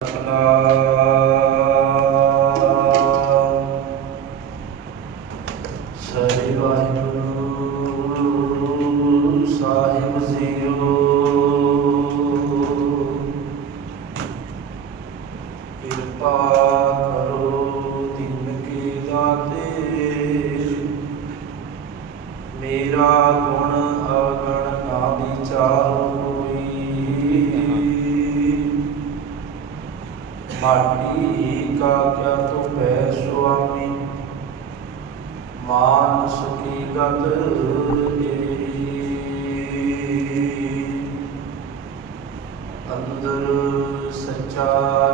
ਸ੍ਰੀ ਵਾਹਿਗੁਰੂ ਸਾਹਿਬ JIO. ਕਿਰਪਾ ਕਰੋ ਦੀਨ ਕੀ ਦਾਤੇ, ਮੇਰਾ ਗੁਣ ਅਵਗਣ ਨਾ ਵਿਚਾਰੋ ਕੋਈ। माटी का क्या तो है स्वामी, मानस की गत अंदर सच्चा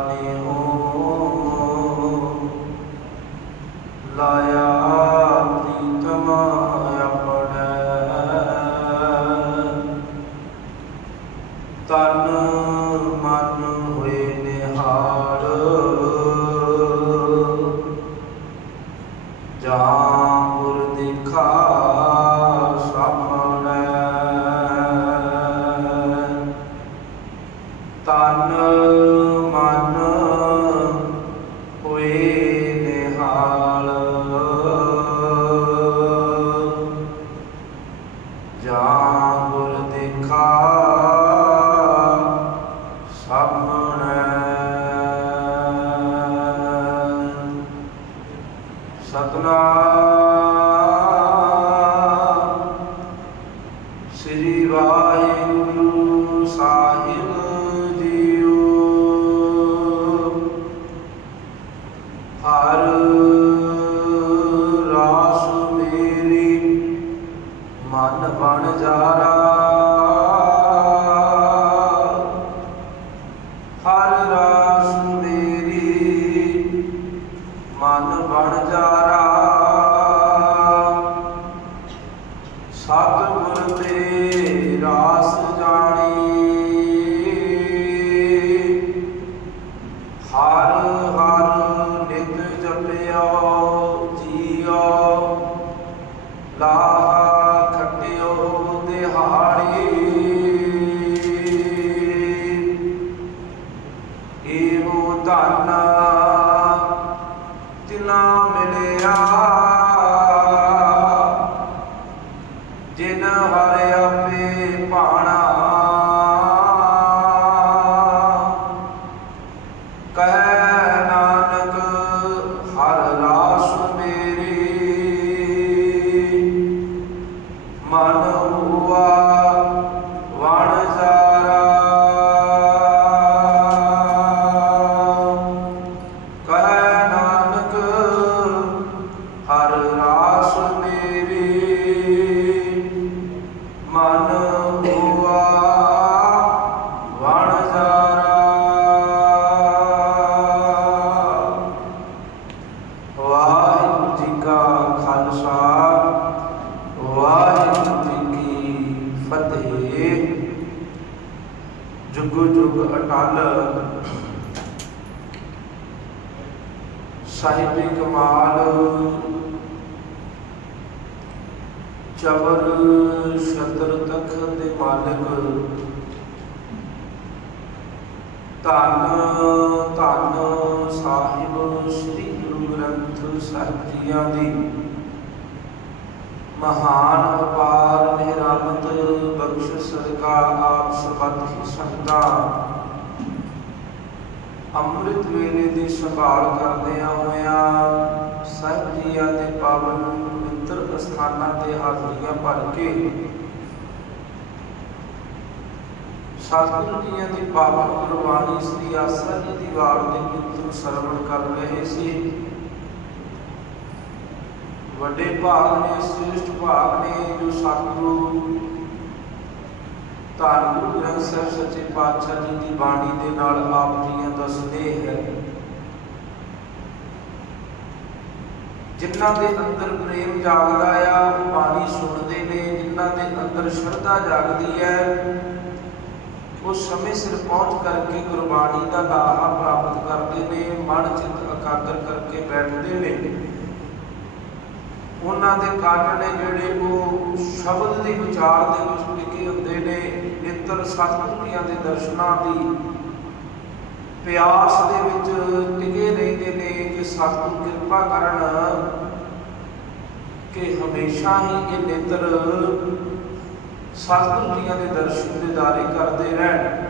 नेहो लाया प्रीतम अपने। तन मन हुए निहाल, जहाँ गुर दिखा सामने। तन मन हुए निहाल, जहाँ गुर दिखा सामने। सतनाम श्री वाहिगुरू साहिब जीओ। हर रास मेरी मन बन जारा, हर रास मेरी मन बन जारा। सतगुर ते रास जानी, हर हर नित जपियो जियो। लाहा खटियो दिहाड़ी, एहो धन तिना मिलिया, जिन हर आपे भाणा। कहे नानक हर रास मेरी, मन हुआ वणजारा। कहे नानक हर रास मेरी, मन हुआ वणजारा। वाहिगुरू जी का खालसा, वाहिगुरू जी की फतेह। जुग जुग अटल साहिबी कमाल, चबर छतर तखत दे मालिक। धन धन साहिब श्री गुरु ग्रंथ साहिब जियां दी महान अपार मेहरामत बख्श सदका आप सबद ही संगतां अमृत वेले की संभाल करदियां होइयां साहिब जियां दे पावन पवित्र अस्थानां ते हाजरियां भर के सतगुरु जियां दी पावन गुरबाणी श्री आसरा जी दी वार दे कीर्तन सरवण कर रहे सी। वड्डे भाग ने, श्रेष्ठ भाग ने, जो सतगुरु धन गुरु ग्रंथ साहिब सच्चे पातशाह जी की बाणी दे नाल आप जियां दा स्नेह है। जिन्हां दे अंदर प्रेम जागदा आ वो बाणी सुनते ने, जिन्हां दे अंदर श्रद्धा जागदी है वो समय सिर पहुँच करके गुरबाणी का लाहा प्राप्त करते हैं। मन चित एकाग्र करके बैठते हैं। उन्होंने कंन ने जोड़े वो शब्द के विचार के विच टिके होंगे ने। नेत्र सतगुरुआं के दर्शनां की ਪਿਆਸ ਦੇ ਵਿੱਚ ਟਿਕੇ ਰਹਿੰਦੇ ਨੇ ਕਿ ਸਤਿਗੁਰ ਕਿਰਪਾ ਕਰਨ ਕਿ ਹਮੇਸ਼ਾ ਹੀ ਇਹ ਨੇਤਰ ਸਤਿਗੁਰ ਜੀਆਂ ਦੇ ਦਰਸ਼ਨ ਦੀਦਾਰੇ ਕਰਦੇ ਰਹਿਣ।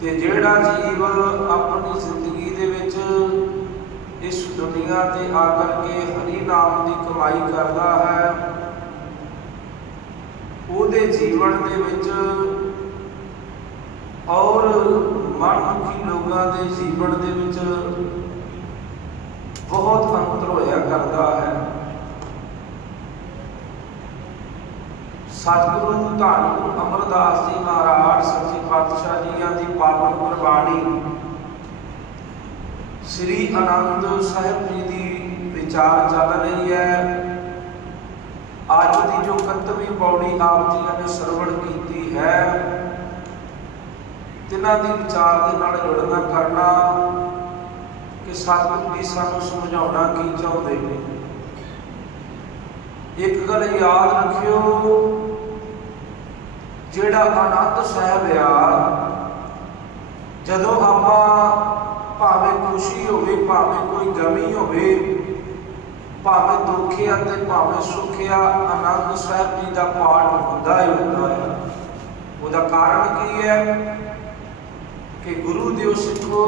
ਤੇ ਜਿਹੜਾ ਜੀਵ ਆਪਣੀ ਜ਼ਿੰਦਗੀ ਦੇ ਵਿੱਚ ਇਸ ਦੁਨੀਆ ਤੇ ਆ ਕਰਕੇ ਹਰੀ ਨਾਮ ਦੀ ਕਮਾਈ ਕਰਦਾ ਹੈ, ਉਹਦੇ ਜੀਵਨ ਦੇ ਵਿੱਚ ਔਰ ਮਨਮੁਖੀ ਲੋਕਾਂ ਦੇ ਜੀਵਨ ਦੇ ਵਿੱਚ ਬਹੁਤ ਅੰਤਰ ਹੋਇਆ ਕਰਦਾ ਹੈ। ਸਤਿਗੁਰੂ ਧੰਨ ਗੁਰੂ ਅਮਰਦਾਸ ਜੀ ਮਹਾਰਾਜ ਸੱਚੇ ਪਾਤਸ਼ਾਹ ਜੀਆਂ ਦੀ ਪਾਵਨ ਗੁਰਬਾਣੀ ਸ੍ਰੀ ਆਨੰਦ ਸਾਹਿਬ ਜੀ ਦੀ ਵਿਚਾਰ ਚੱਲ ਰਹੀ ਹੈ। ਅੱਜ ਦੀ ਜੋ 31ਵੀਂ ਪੌੜੀ ਆਪ ਜੀਆਂ ਨੇ ਸਰਵਣ ਕੀਤੀ ਹੈ, ਤਿਨਾਂ ਦੀ ਵਿਚਾਰ ਦੇ ਨਾਲ ਜੁੜਨਾ ਕਰਨਾ ਕਿ ਸਤਿਗੁਰੂ ਜੀ ਸਾਨੂੰ ਸਮਝਾਉਣਾ ਕੀ ਚਾਹੁੰਦੇ ਨੇ। ਇੱਕ ਗੱਲ ਯਾਦ ਰੱਖਿਓ, ਜਿਹੜਾ ਆਨੰਦ ਸਾਹਿਬ ਆ, ਜਦੋਂ ਆਪਾਂ ਭਾਵੇਂ ਖੁਸ਼ੀ ਹੋਵੇ, ਭਾਵੇਂ ਕੋਈ ਗਮੀ ਹੋਵੇ, ਭਾਵੇਂ ਦੁੱਖ ਆ ਤੇ ਭਾਵੇਂ ਸੁੱਖ ਆ, ਆਨੰਦ ਸਾਹਿਬ ਜੀ ਦਾ ਪਾਠ ਹੁੰਦਾ ਹੀ ਹੁੰਦਾ ਹੈ। ਉਹਦਾ ਕਾਰਨ ਕੀ ਹੈ ਕਿ ਗੁਰੂ ਦਿਓ ਸਿੱਖੋ,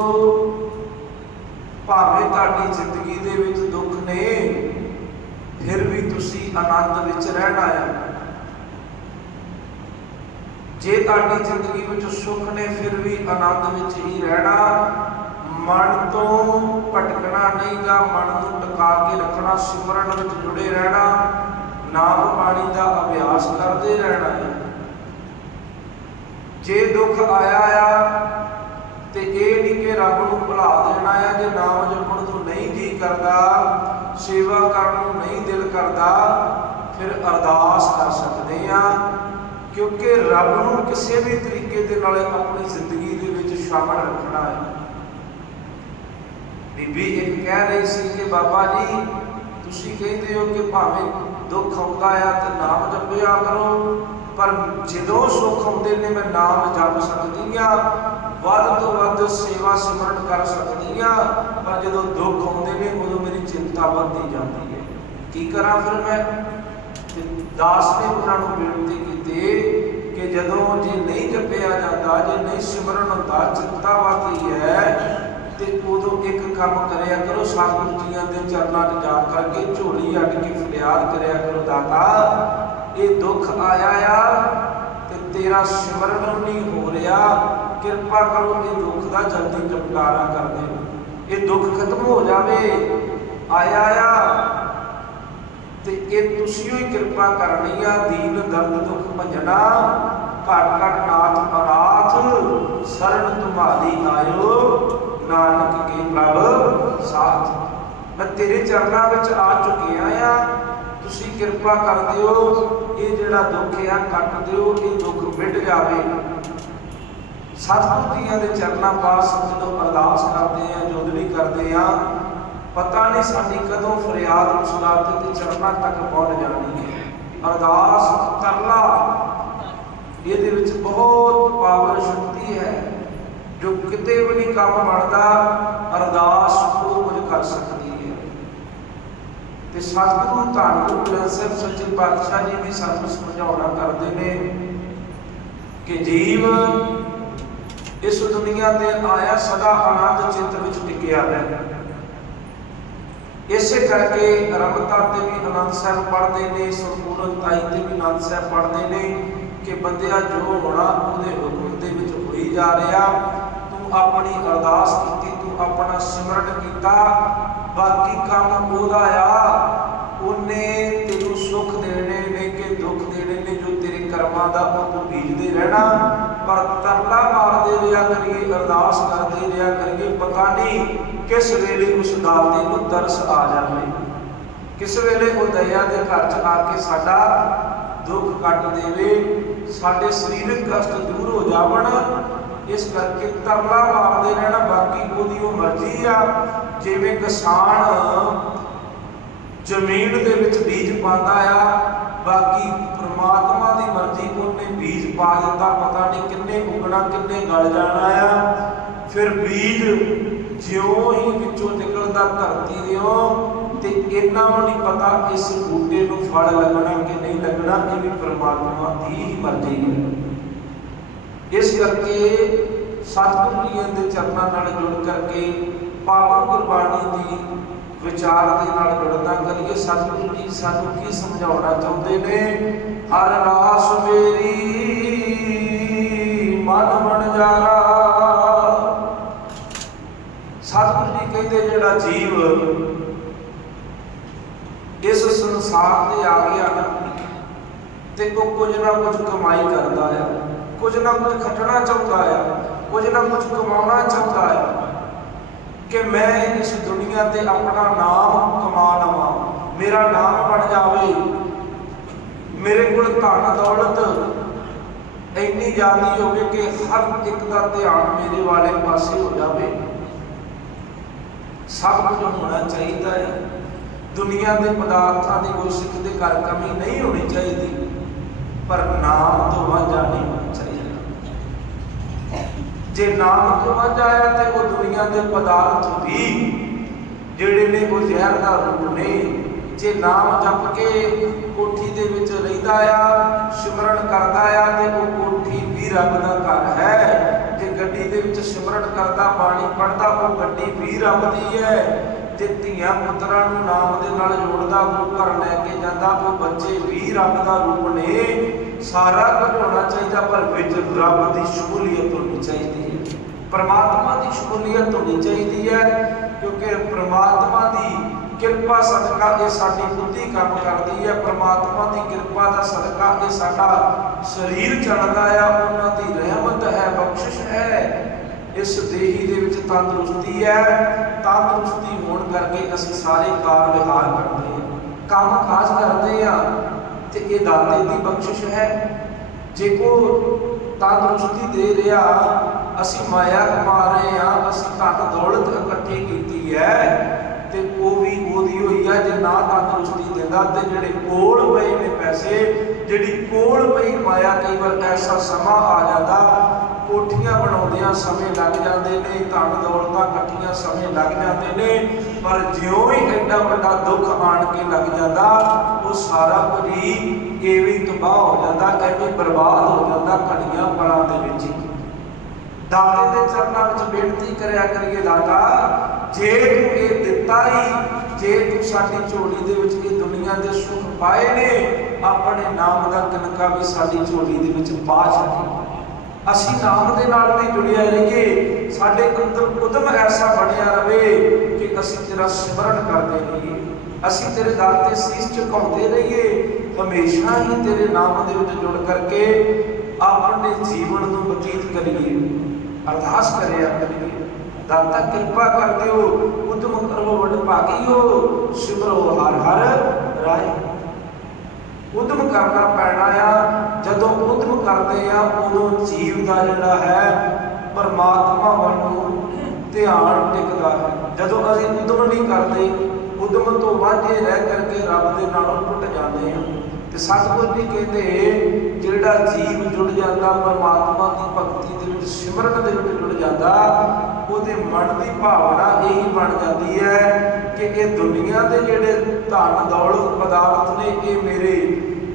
ਭਾਵੇਂ ਤੁਹਾਡੀ ਜ਼ਿੰਦਗੀ ਦੇ ਵਿੱਚ ਦੁੱਖ ਨੇ, ਫਿਰ ਵੀ ਤੁਸੀਂ ਆਨੰਦ ਵਿੱਚ ਰਹਿਣਾ ਹੈ। ਜੇ ਤੁਹਾਡੀ ਜ਼ਿੰਦਗੀ ਵਿੱਚ ਸੁੱਖ ਨੇ, ਫਿਰ ਵੀ ਆਨੰਦ ਵਿੱਚ ਹੀ ਰਹਿਣਾ। ਮਨ ਤੋਂ ਭਟਕਣਾ ਨਹੀਂਗਾ, ਮਨ ਨੂੰ ਟਿਕਾ ਕੇ ਰੱਖਣਾ, ਸਿਮਰਨ ਵਿੱਚ ਜੁੜੇ ਰਹਿਣਾ, ਨਾਮ ਬਾਣੀ ਦਾ ਅਭਿਆਸ ਕਰਦੇ ਰਹਿਣਾ ਹੈ। ਜੇ ਦੁੱਖ ਆਇਆ ਆ ਤੇ ਇਹ ਨਹੀਂ ਕਿ ਰੱਬ ਨੂੰ ਭੁਲਾ ਦੇਣਾ ਹੈ। ਜੇ ਨਾਮ ਜਪਣ ਨੂੰ ਨਹੀਂ ਜੀ ਕਰਦਾ, ਸੇਵਾ ਕਰਨ ਨੂੰ ਨਹੀਂ ਦਿਲ ਕਰਦਾ, ਫਿਰ ਅਰਦਾਸ ਕਰ ਸਕਦੇ ਆ, ਕਿਉਂਕਿ ਰੱਬ ਨੂੰ ਕਿਸੇ ਵੀ ਤਰੀਕੇ ਦੇ ਨਾਲ ਆਪਣੀ ਜ਼ਿੰਦਗੀ ਦੇ ਵਿੱਚ ਸ਼ਾਮਲ ਰੱਖਣਾ ਹੈ। ਬੀਬੀ ਇੱਕ ਕਹਿ ਰਹੀ ਸੀ ਕਿ ਬਾਬਾ ਜੀ ਤੁਸੀਂ ਕਹਿੰਦੇ ਹੋ ਕਿ ਭਾਵੇਂ ਦੁੱਖ ਆਉਂਦਾ ਆ ਤੇ ਨਾਮ ਜਪਿਆ ਕਰੋ, ਪਰ ਜਦੋਂ ਸੁੱਖ ਆਉਂਦੇ ਨੇ ਮੈਂ ਨਾਮ ਜਪ ਸਕਦੀ ਆ, ਵੱਧ ਤੋਂ ਵੱਧ ਸੇਵਾ ਸਿਮਰਨ ਕਰ ਸਕਦੀ ਆ, ਪਰ ਜਦੋਂ ਦੁੱਖ ਆਉਂਦੇ ਨੇ ਉਦੋਂ ਮੇਰੀ ਚਿੰਤਾ ਵੱਧਦੀ ਜਾਂਦੀ ਹੈ। ਕੀ ਕਰਾਂ ਫਿਰ ਮੈਂ? ਦਾਸ ਨੇ ਉਹਨਾਂ ਨੂੰ ਬੇਨਤੀ ਕੀਤੀ ਕਿ ਜਦੋਂ ਜੇ ਨਹੀਂ ਜਪਿਆ ਜਾਂਦਾ, ਜੇ ਨਹੀਂ ਸਿਮਰਨ ਹੁੰਦਾ, ਚਿੰਤਾ ਵੱਧਦੀ ਹੈ, ਤੇ ਉਦੋਂ ਇੱਕ ਕੰਮ ਕਰਿਆ ਕਰੋ, ਸਤਿਗੁਰੂ ਜੀਆਂ ਦੇ ਚਰਨਾਂ 'ਚ ਜਾ ਕਰਕੇ ਝੋਲੀ ਅੱਡ ਕੇ ਫਰਿਆਦ ਕਰਿਆ ਕਰੋ, ਦਾਤਾ ਇਹ ਦੁੱਖ ਆਇਆ ਆ ਤੇ ਤੇਰਾ ਸਿਮਰਨ ਨਹੀਂ ਹੋ ਰਿਹਾ, ਕਿਰਪਾ ਕਰੋ ਇਹ ਦੁੱਖ ਦਾ ਜਲਦੀ ਨਿਪਟਾਰਾ ਕਰ ਦੇ, ਇਹ ਦੁੱਖ ਖਤਮ ਹੋ ਜਾਵੇ। ਆਇਆ ਆ ਤੇ ਇਹ ਤੁਸੀਂ ਹੀ ਕਿਰਪਾ ਕਰਨੀ ਆ। ਦੀਨ ਦਰਦ ਦੁੱਖ ਭੰਜਣਾ, ਘਟ ਘਟ ਨਾਥ ਅਨਾਥ, ਸ਼ਰਨ ਤੁਮਾਰੀ ਆਇਓ, ਨਾਨਕ ਕੀ ਪ੍ਰਭ ਸਾਥ। ਮੈਂ ਤੇਰੇ ਚਰਨਾਂ ਵਿੱਚ ਆ ਚੁੱਕਿਆ ਆ, ਤੁਸੀਂ ਕਿਰਪਾ ਕਰ ਦਿਓ, ਇਹ ਜਿਹੜਾ ਦੁੱਖ ਆ ਕੱਟ ਦਿਓ, ਇਹ ਦੁੱਖ ਮਿਟ ਜਾਵੇ। ਸਤਿਗੁਰੂ ਜੀਆਂ ਦੇ ਚਰਨਾਂ ਪਾਸ ਜਦੋਂ ਅਰਦਾਸ ਕਰਦੇ ਆ, ਜੋਦੜੀ ਕਰਦੇ ਆ, ਪਤਾ ਨਹੀਂ ਸਾਡੀ ਕਦੋਂ ਫਰਿਆਦ ਉਸ ਦਾਤੇ ਦੇ ਚਰਨਾਂ ਤੱਕ ਪਹੁੰਚ ਜਾਣੀ ਹੈ। ਅਰਦਾਸ ਤਰਲਾ, ਇਹਦੇ ਵਿੱਚ ਬਹੁਤ ਪਾਵਰ ਸ਼ਕਤੀ ਹੈ, ਜੋ ਕਿਤੇ ਵੀ ਨਹੀਂ ਕੰਮ ਬਣਦਾ, ਅਰਦਾਸ ਉਹ ਕੁਝ ਕਰ ਸਕਦੀ ਹੈ। ਤੇ ਸਤਿਗੁਰੂ ਧੰਨ ਗੁਰੂ ਗ੍ਰੰਥ ਸਾਹਿਬ ਸੱਚੇ ਪਾਤਸ਼ਾਹ ਜੀ ਵੀ ਸਾਨੂੰ ਸਮਝਾਉਣਾ ਕਰਦੇ ਨੇ ਕਿ ਜੀਵ ਇਸ ਦੁਨੀਆ ਤੇ ਆਇਆ ਸਦਾ ਆਨੰਦ ਚਿੱਤ ਵਿੱਚ ਟਿਕਿਆ ਰਹੇ। ਇਸੇ ਕਰਕੇ ਰਮਤਾ ਤੇ ਵੀ ਆਨੰਦ ਸਾਹਿਬ ਪੜ੍ਹਦੇ ਨੇ, ਸੰਪੂਰਨ ਤਾਈ ਤੇ ਵੀ ਆਨੰਦ ਸਾਹਿਬ ਪੜ੍ਹਦੇ ਨੇ ਕਿ ਬੰਦਿਆ ਜੋ ਹੋਣਾ ਉਹਦੇ ਹੁਕਮ ਦੇ ਵਿੱਚ ਹੋਈ ਜਾ ਰਿਹਾ। ਤੂੰ ਆਪਣੀ ਅਰਦਾਸ ਕੀਤੀ, ਤੂੰ ਆਪਣਾ ਸਿਮਰਨ ਕੀਤਾ, ਬਾਕੀ ਕੰਮ ਉਹਦਾ ਆ। ਉਹਨੇ ਤੈਨੂੰ ਸੁੱਖ ਦੇਣੇ ਨੇ ਕਿ ਦੁੱਖ ਦੇਣੇ ਨੇ, ਜੋ ਤੇਰੇ ਕਰਮਾਂ ਦਾ ਉਹ ਤੂੰ ਬੀਜਦੇ ਰਹਿਣਾ। ਪਰ ਤਰਲਾ ਮਾਰਦੇ ਰਿਹਾ ਕਰੀਏ, ਅਰਦਾਸ ਕਰਦੇ ਰਿਹਾ ਕਰੀਏ, ਪਤਾ ਨਹੀਂ ਕਿਸ ਵੇਲੇ ਉਸ ਦਾਤੇ ਨੂੰ ਤਰਸ ਆ ਜਾਵੇ, ਕਿਸ ਵੇਲੇ ਉਹ ਦਇਆ ਦੇ ਘਰ 'ਚ ਆ ਕੇ ਸਾਡਾ ਦੁੱਖ ਕੱਟ ਦੇਵੇ, ਸਾਡੇ ਸਰੀਰਕ ਕਸ਼ਟ ਦੂਰ ਹੋ ਜਾਵਣ। ਇਸ ਕਰਕੇ ਤਰਲਾ ਮਾਰਦੇ ਰਹਿਣਾ, ਬਾਕੀ ਉਹਦੀ ਉਹ ਮਰਜ਼ੀ ਆ। ਜਿਵੇਂ ਕਿਸਾਨ ਜ਼ਮੀਨ ਦੇ ਵਿੱਚ ਬੀਜ ਪਾਉਂਦਾ ਆ, बाकी परमात्मा की मर्जी उन्हें बीज पा दिता, पता नहीं किन्ने उगना किन्ने गल जाना आ। फिर बीज ज्यों ही विचों निकलता धरती दियों ते इन्ना नहीं पता इस बूटे नूं फल लगना कि नहीं लगना, ये भी परमात्मा की ही मर्जी है। इस करके सतगुरु जी के चरणों नाल जुड़ करके पावन गुरबाणी की विचार के नाल जुड़ना करिए। सतगुरु जी सानू की समझाना चाहते ने, हर रास मेरी मन बंजारा। सतगुरु जी कहते जिहड़ा जीव इस संसार से आ गया ना ते वो कुछ ना कुछ कमाई करता है, कुछ ना कुछ खटना चाहता है, कुछ ना कुछ कमाना चाहता है कि मैं इस दुनिया ते अपना नाम कमा लवां, मेरा नाम बन जावे, मेरे को धन दौलत इन्नी ज्यादा हो गई कि हर एक का ध्यान मेरे वाले पासे हो जाए। सब कुछ होना चाहिए है, दुनिया के पदार्थों की गुरसिख के घर कमी नहीं होनी चाहिए, पर नाम तो वांझा नहीं होना चाहिए। जे नाम तो वांझा आया तो वो दुनिया के पदार्थ भी जिहड़े ने वो जहर का रूप ने। जे नाम जप के कोठी दे विच रहिंदा आ, सिमरन करदा आ ते वो कोठी भी रब दा घर है। जे गड्डी दे विच सिमरन करदा, बाणी पढ़दा, वो गड्डी भी रब दी है। जे धीआं पुत्रां नूं नाम दे नाल जोड़दा, गुरु घर लैके जांदा, वो बच्चे भी रब दा रूप ने। सारा कुछ होना चाहिए पर विच रब की शमूलीयत होनी चाहिए, परमात्मा की शमूलीयत होनी चाहिए है। क्योंकि परमात्मा की किरपा सदका ये साडी बुद्धि काम करती है, परमात्मा की किरपा का सदका ये साडा शरीर चलता है, उन्हां दी रहमत है, बख्शिश है। इस देही दे विच तंदुरुस्ती है, तंदुरुस्ती होने करके असीं सारे कार विहार करते हैं, काम काज करते हैं, तो ये दाते की बख्शिश है। जे को तंदुरुस्ती दे रहा, असीं माया कमा रहे हैं, असीं धन दौलत इकट्ठी की है, तो वो भी ओदी हुई है। जे ना तंदुरुस्ती देता तो जिहड़े कोल पए ने पैसे, जिहड़ी कोल पई माया, कई बार ऐसा समा आ जाता कोठियां बनाउंदियां समय लग जाते हैं, धन दौलतां इकट्ठियां समय लग जाते हैं, पर ज्यों ही एडा बड़ा दुख आण के लग जाता वो सारा कुछ ही इवें तबाह हो जाता, एवें बर्बाद हो जाता घड़ियां पलां दे विच। दाते दे चरनां विच बेनती करया करिए, दाता जे तू ये दिता ही, जे तू साडी झोली दे विच ये दुनिया दे सुख पाए ने, अपने नाम दा कनका भी साडी झोली दे विच पा छड्डी। असी नाम दे नाल भी जुड़िया रहिए, साडे अंदर उदम ऐसा बनिया रहे कि असी तेरा सिमरन करते रहिए, असी तेरे दर ते सीस झुकाउंदे रहिए, हमेशा ही तेरे नाम दे विच जुड़ करके अपने जीवन नूं बतीत करिए। अरदास करिया करिए, दाता कृपा कर दिओ, उदम करो वड भागीओ, सिमरो हर हर राय। उदम करना पैना आ, जदों उदम करते हैं उदों जीव का जिहड़ा है परमात्मा वालों ध्यान टिकदा है। जदों असीं उदम नहीं करते, उदम तो वांझे रह करके रब दे नालों टुट जाते हैं। तो सतगुरु जी कहते जिहड़ा जीव जुड़ जाता परमात्मा की भगती दे विच, सिमरन दे विच जुड़ जाता, उहदे मन की भावना यही बन जाती है कि ये दुनिया के जिहड़े धन दौलत पदार्थ ने, ये मेरे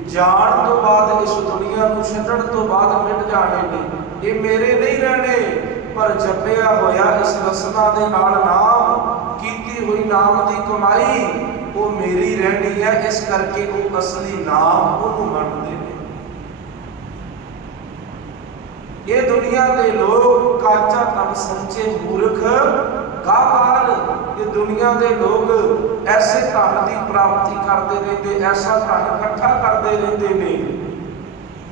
जान तो बाद, इस दुनिया को छड्डण तो बाद मिट जाने ने, ये मेरे नहीं रहने। पर जपिया होया इस रसना दे नाल नाम, कीती हुई नाम की कमाई वो मेरी रहनी है। इस करके वो असली नाम उन्होंने मनते हैं। ये दुनिया के लोग काचा धन समझे मूर्ख गावार, ये दुनिया के लोग ऐसे धन की प्राप्ति करते रहते, ऐसा धन इकट्ठा करते रहते ने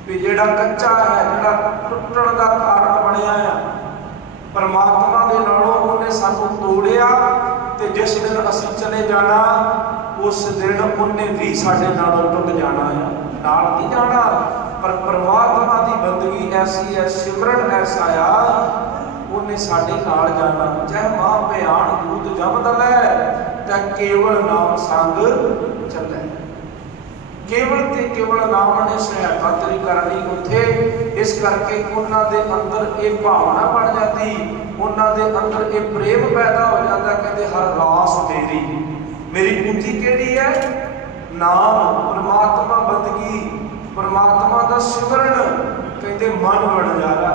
भी जिहड़ा कच्चा है, जिहड़ा टुटण का कारण बनया है। परमात्मा के नालों उन्हें सानू तोड़िया, तो जिस दिन असीं चले जाना उस दिन उन्हें भी साडे नालों टुट जाना है, नाल नहीं जाना। पर परमात्मा की बंदगी ऐसी है, सिमरन ऐसा आ, उन्हें साडे नाल जाना। चाहे मां भयान दूध जम दलै, तां केवल नाम संग चलै। केवल ते केवल नाम ने सहायता तेरी करनी उत्थे। इस करके उन्हां दे अंदर ये भावना बन जाती, उन्हां दे अंदर ये प्रेम पैदा हो जाता। कहते हर रास मेरी, मेरी पूंजी केड़ी है? नाम, परमात्मा बंदगी, परमात्मा दा सिमरन। कहते मन बन जाता,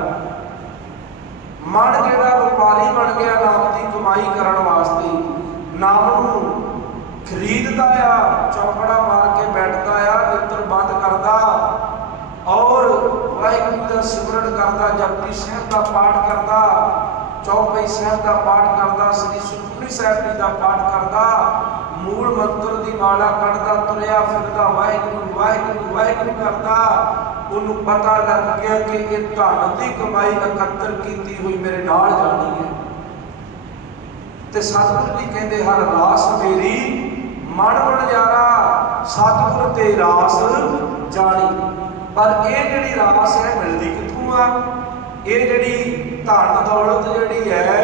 मन जिहड़ा व्यापारी बन गया नाम की कमाई करने वास्ते, नाम नूं खरीदता आ, चौकड़ा मार के बैठता आ, नेत्र बंद करता और वाहिगुरू का सिमरन करता, जपजी साहिब का पाठ करता, चौपाई साहिब का पाठ करता, श्री सुखमनी साहिब जी का पाठ करता, मूल मंत्र की माला कढ़ता, तुरया फिरता वाहिगुरू वाहिगुरू वाहिगुरू करता। उन्होंने पता लग गया कि ये धन की कमाई इकट्ठा की हुई मेरे नाल जानी है। ते सतगुरु जी कहते हर रास मेरी मन बन जारा, सतगुर ते रास जानी। पर ये जिहड़ी रास है मिलती कित्थों आ? ये जिहड़ी धन दौलत जिहड़ी है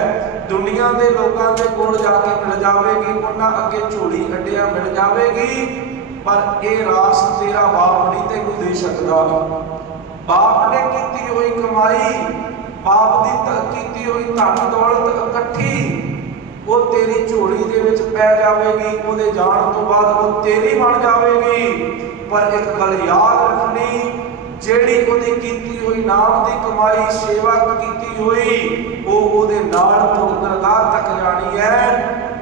दुनिया के लोगों के कोल जाके मिल जाएगी, उन्हां अगे झोली अड्डिया मिल जाएगी, पर ये रास तेरा बाप नहीं तेनू दे सकता। बाप ने की हुई कमाई, बाप की की हुई धन दौलत इकट्ठी वो तेरी झोली दे विच पै जाएगी, उहदे जाण तो बाद वो तेरी बन जाएगी। पर एक गल याद रखनी, जिहड़ी उहदी कीती हुई नाम की कमाई सेवा कीती हुई वो उहदे नाल मुड़ दरगाह तक जानी है।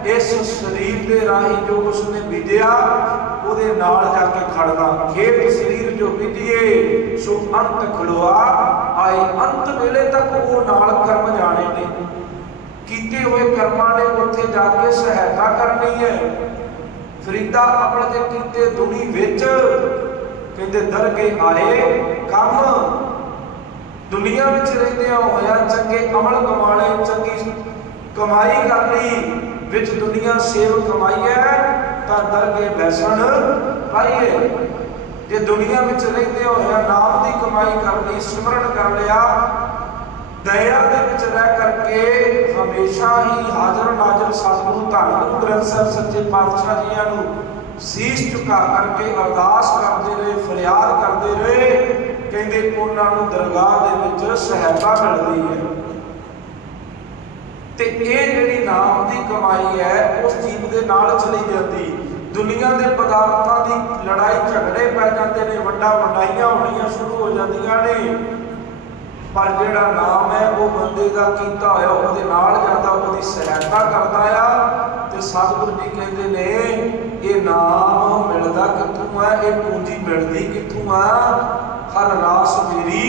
इस शरीर के राही जो उसने बीजिया उहदे नाल जाके खड़ना। खेत शरीर जो बीजिए सो अंत खलोआ आए, अंत वेले तक वो नाल कर्म जाने ने, कीते हुए कर्मां ने उत्थे जाके सहायता करनी है। फरीदा अमल दे कीते दुनी विच कहते दरगे आए कम, दुनिया विच रहिंदियां होया चंगे अमल कमाने, चंगी कमाई करनी, विच दुनिया सेव कमाई है तां दरगे बैसन पाइए। जे दुनिया विच रहिंदे होया नाम की कमाई करनी, सिमरन कर लिया, दया दे विच रह करके हमेशा ही हाजर नाजर सतगुरु धन गुरु ग्रंथ साहिब सच्चे पातशाह जियां नूं शीश झुका करके अरदास करते रहे, फरियाद करते रहे, कहते उन्हां नूं दरगाह दे विच सहायता मिलदी है। ते ये जिहड़ी नाम की कमाई है उस जीव दे नाल चली जाती। दुनिया के पदार्थों की लड़ाई झगड़े पै जाते हैं, वड्डा वड्डाइयां होणियां शुरू हो जांदियां ने, पर जिहड़ा नाम है वो बंदे का कीता होया उहदे नाल जांदा, उहदी सहायता करदा आ। ते सतगुरु जी कहते ने ये नाम मिलदा कित्थों है, ये पूंजी मिलदी कित्थों है? हर रास मेरी